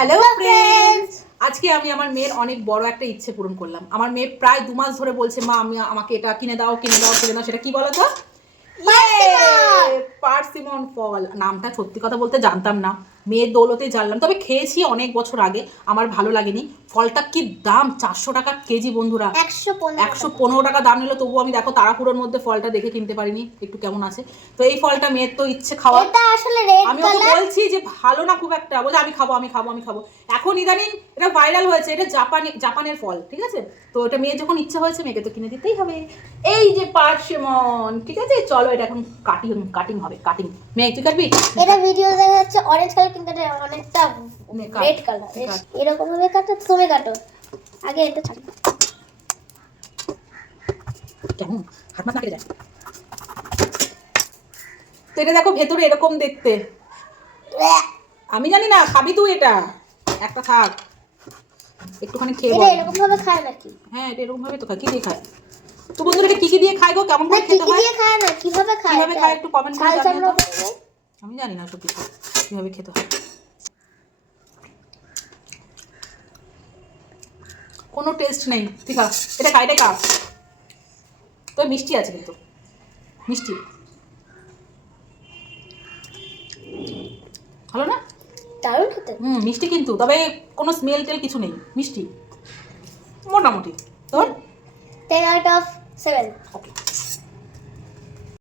Hello friends, আজকে আমি আমার মেয়ের অনেক বড় একটা ইচ্ছে পূরণ করলাম। আমার মেয়ে প্রায় 2 মাস ধরে বলছে, মা আমাকে এটা কিনে দাও কিনে দাও কিনে দাও। সেটা কি বলো তো? পার্সিমন ফল। নামটা সত্যি কথা বলতে জানতাম না, মেয়ের দৌলতে জানলাম। তবে খেয়েছি অনেক বছর আগে, আমার ভালো লাগেনি। ফলটা কি দাম, 400 টাকা কেজি বন্ধুরা। 115 টাকা দাম নিল, তবুও আমি দেখো তাড়াহুড়োর মধ্যে ফলটা দেখে কিনতে পারিনি, একটু কেমন আছে। তো এই ফলটা মেয়ের তো ইচ্ছে খাওয়া, আমি ওকে বলছি যে ভালো না খুব একটা, বলে আমি খাবো আমি খাবো আমি খাবো। এখন ইদানিং এটা ভাইরাল হয়েছে, এটা জাপানের ফল, ঠিক আছে। তো এটা মেয়ের যখন ইচ্ছে হয়েছে, মেয়েকে তো কিনে দিতেই হবে। এই যে পার্সিমন, ঠিক আছে, চলো এটা এখন কাটিং হবে। কাটিং মেয়ে তুই কাটবি। এটা ভিডিও দেখা যাচ্ছে অরেঞ্জ কালার, কিন্তু এটা অনেকটা রেড কালার। এরকম ভাবে কাটো, তুমি কাটো আগে। এটা ছাড়, কেমন হাত মাথা কেটে যায়। তো এটা দেখো ভেতরে এরকম দেখতে। আমি জানি না, খাবি তুই এটা? একটা থাক, একটুখানি খেয়ে এটা বল। এরকম ভাবে খায় নাকি? হ্যাঁ, এটা এরকম ভাবে তো খায়। কি দিয়ে খায় তো বন্ধুরা? এটা কি দিয়ে খায় গো? কেমন করে খেতে হয়? কি দিয়ে খায় না, কিভাবে খায়? কিভাবে খায় একটু কমেন্ট করে জানিও তো। তো আমি জানি না সব কিছু কিভাবে খেতে হয়। কোনো টেস্ট নেই, ঠিক আছে। এটা খা, এটাই খা। তো মিষ্টি আছে, কিন্তু মিষ্টি ভালো না? দারুণ খেতে। মিষ্টি কিন্তু, তবে কোনো স্মেল টেল কিছু নেই, মিষ্টি মোটামুটি। তোর 10 out of 7। ওকে।